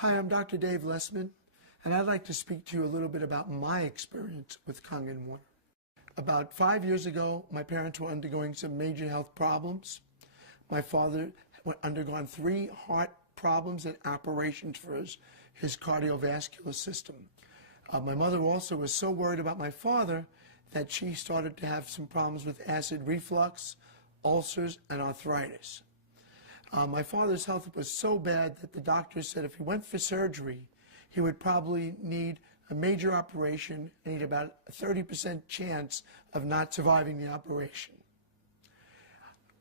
Hi, I'm Dr. Dave Lesman, and I'd like to speak to you a little bit about my experience with Kangen water. About 5 years ago, my parents were undergoing some major health problems. My father undergone 3 heart problems and operations for his cardiovascular system. My mother also was so worried about my father that she started to have some problems with acid reflux, ulcers, and arthritis. My father's health was so bad that the doctors said if he went for surgery, he would probably need a major operation and he'd about a 30% chance of not surviving the operation.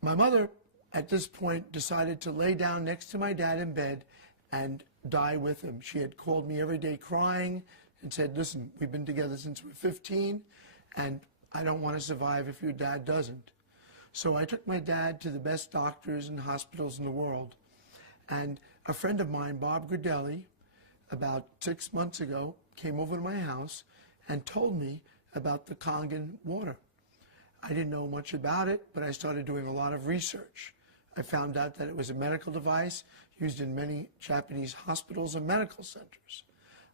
My mother, at this point, decided to lay down next to my dad in bed and die with him. She had called me every day crying and said, listen, we've been together since we were 15, and I don't want to survive if your dad doesn't. So I took my dad to the best doctors and hospitals in the world. And a friend of mine, Bob Gradelli, about 6 months ago, came over to my house and told me about the Kangen water. I didn't know much about it, but I started doing a lot of research. I found out that it was a medical device used in many Japanese hospitals and medical centers.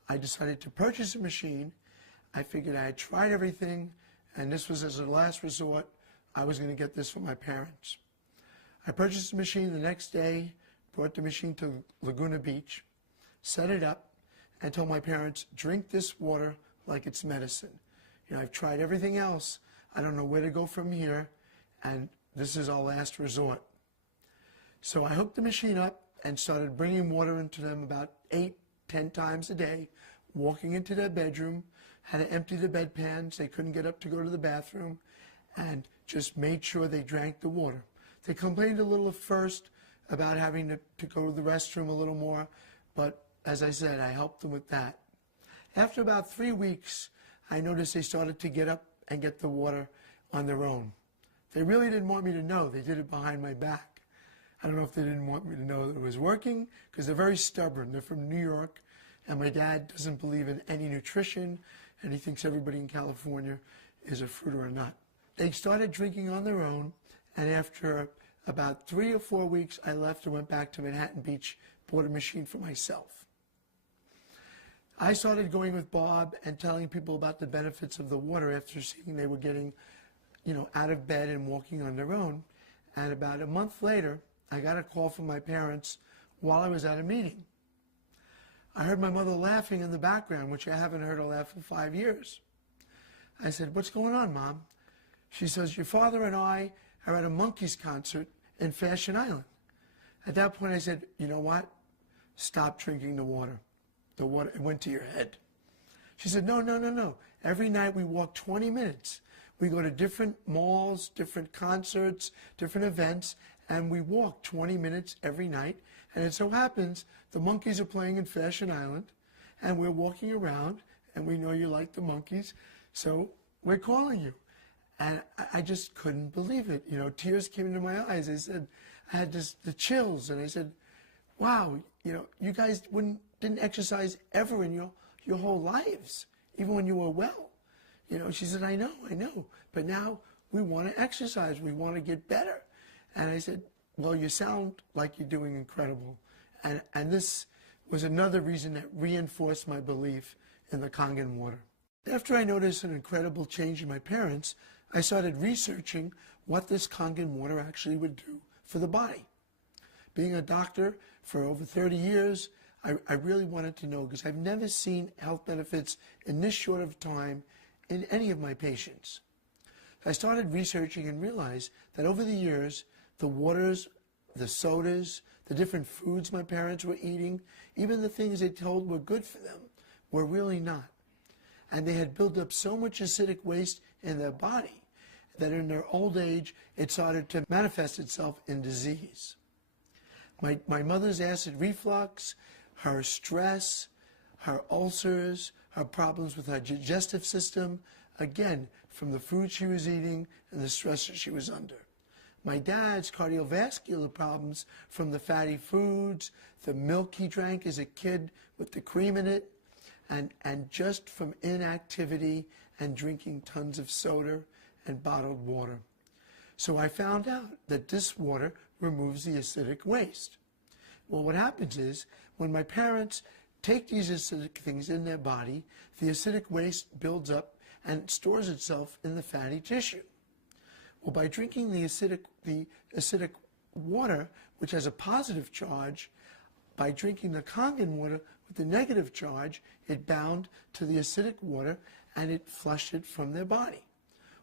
I decided to purchase a machine. I figured I had tried everything, and this was as a last resort. I was going to get this for my parents. I purchased the machine the next day, brought the machine to Laguna Beach, set it up, and told my parents, drink this water like it's medicine. You know, I've tried everything else. I don't know where to go from here, and this is our last resort. So I hooked the machine up and started bringing water into them about 8-10 times a day, walking into their bedroom, had to empty the bedpans. They couldn't get up to go to the bathroom, and just made sure they drank the water. They complained a little at first about having to go to the restroom a little more, but as I said, I helped them with that. After about 3 weeks, I noticed they started to get up and get the water on their own. They really didn't want me to know. They did it behind my back. I don't know if they didn't want me to know that it was working, because they're very stubborn. They're from New York, and my dad doesn't believe in any nutrition, and he thinks everybody in California is a fruit or a nut. They started drinking on their own, and after about 3 or 4 weeks, I left and went back to Manhattan Beach, bought a machine for myself. I started going with Bob and telling people about the benefits of the water after seeing they were getting, out of bed and walking on their own. And about a month later, I got a call from my parents while I was at a meeting. I heard my mother laughing in the background, which I haven't heard her laugh in 5 years. I said, what's going on, Mom? She says, your father and I are at a Monkees concert in Fashion Island. At that point, I said, you know what? Stop drinking the water. The water, it went to your head. She said, no. Every night we walk 20 minutes. We go to different malls, different concerts, different events, and we walk 20 minutes every night. And it so happens the Monkees are playing in Fashion Island, and we're walking around, and we know you like the Monkees, so we're calling you. And I just couldn't believe it. Tears came into my eyes. I said, I had the chills, and I said, wow, you guys didn't exercise ever in your whole lives, even when you were well. She said, I know, but now we want to exercise. We want to get better. And I said, well, you sound like you're doing incredible. And this was another reason that reinforced my belief in the Kangen water. After I noticed an incredible change in my parents, I started researching what this Kangen water actually would do for the body. Being a doctor for over 30 years, I really wanted to know, because I've never seen health benefits in this short of time in any of my patients. I started researching and realized that over the years, the waters, the sodas, the different foods my parents were eating, even the things they told were good for them, were really not. And they had built up so much acidic waste in their body that in their old age, it started to manifest itself in disease. My mother's acid reflux, her stress, her ulcers, her problems with her digestive system, again, from the food she was eating and the stress that she was under. My dad's cardiovascular problems from the fatty foods, the milk he drank as a kid with the cream in it, and just from inactivity and drinking tons of soda and bottled water. So I found out that this water removes the acidic waste. Well, what happens is, When my parents take these acidic things in their body, the acidic waste builds up and stores itself in the fatty tissue. Well, by drinking the acidic water, which has a positive charge, by drinking the Kangen water with the negative charge, it bound to the acidic water and it flushed it from their body.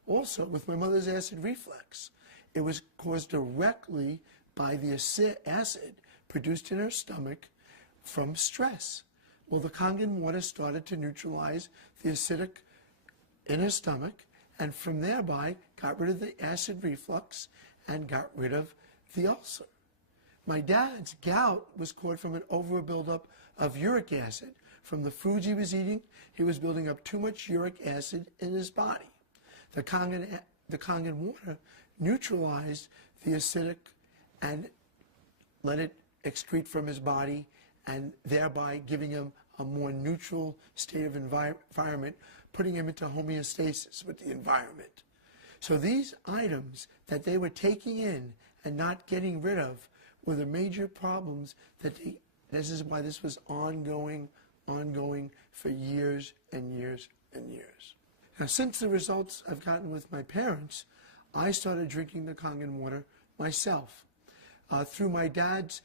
Also, with my mother's acid reflux, it was caused directly by the acid produced in her stomach from stress. Well, the Kangen water started to neutralize the acidic in her stomach, and from thereby got rid of the acid reflux and got rid of the ulcer. My dad's gout was caused from an overbuildup of uric acid. From the foods he was eating, he was building up too much uric acid in his body. The Kangen water neutralized the acidic and let it excrete from his body, and thereby giving him a more neutral state of environment, putting him into homeostasis with the environment. So these items that they were taking in and not getting rid of were the major problems that this is why this was ongoing for years and years and years. Now, since the results I've gotten with my parents, I started drinking the Kangen water myself. Through my dad's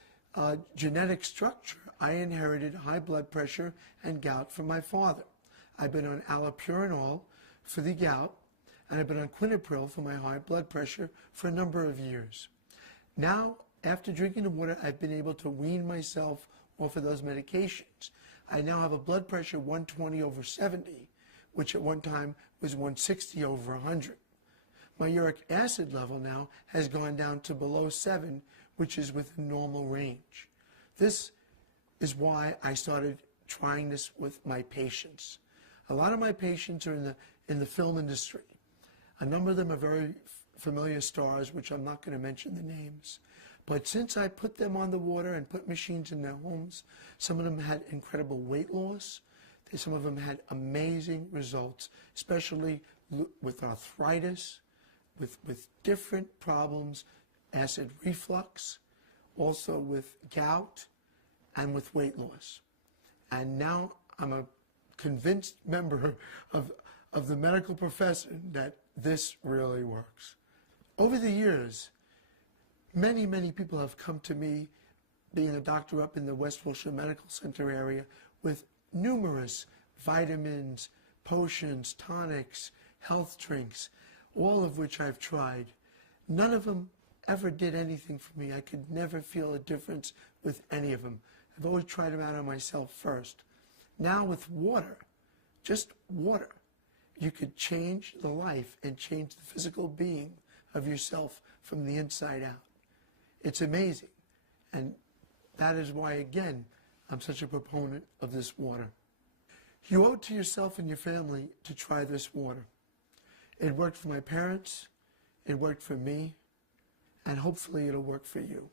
genetic structure, I inherited high blood pressure and gout from my father. I've been on allopurinol for the gout, and I've been on quinapril for my high blood pressure for a number of years. Now, after drinking the water, I've been able to wean myself off of those medications. I now have a blood pressure 120/70, which at one time was 160/100. My uric acid level now has gone down to below 7, which is within normal range. This is why I started trying this with my patients. A lot of my patients are in the film industry. A number of them are very familiar stars, which I'm not going to mention the names. But since I put them on the water and put machines in their homes, some of them had incredible weight loss. Some of them had amazing results, especially with arthritis, with different problems, acid reflux, also with gout, and with weight loss. And now I'm a convinced member of the medical profession that this really works. Over the years, many people have come to me, being a doctor up in the West Wilshire Medical Center area, with numerous vitamins, potions, tonics, health drinks, all of which I've tried. None of them ever did anything for me. I could never feel a difference with any of them. I've always tried them out on myself first. Now with water, just water, you could change the life and change the physical being of yourself from the inside out. It's amazing. And that is why, again, I'm such a proponent of this water. You owe it to yourself and your family to try this water. It worked for my parents, it worked for me, and hopefully it'll work for you.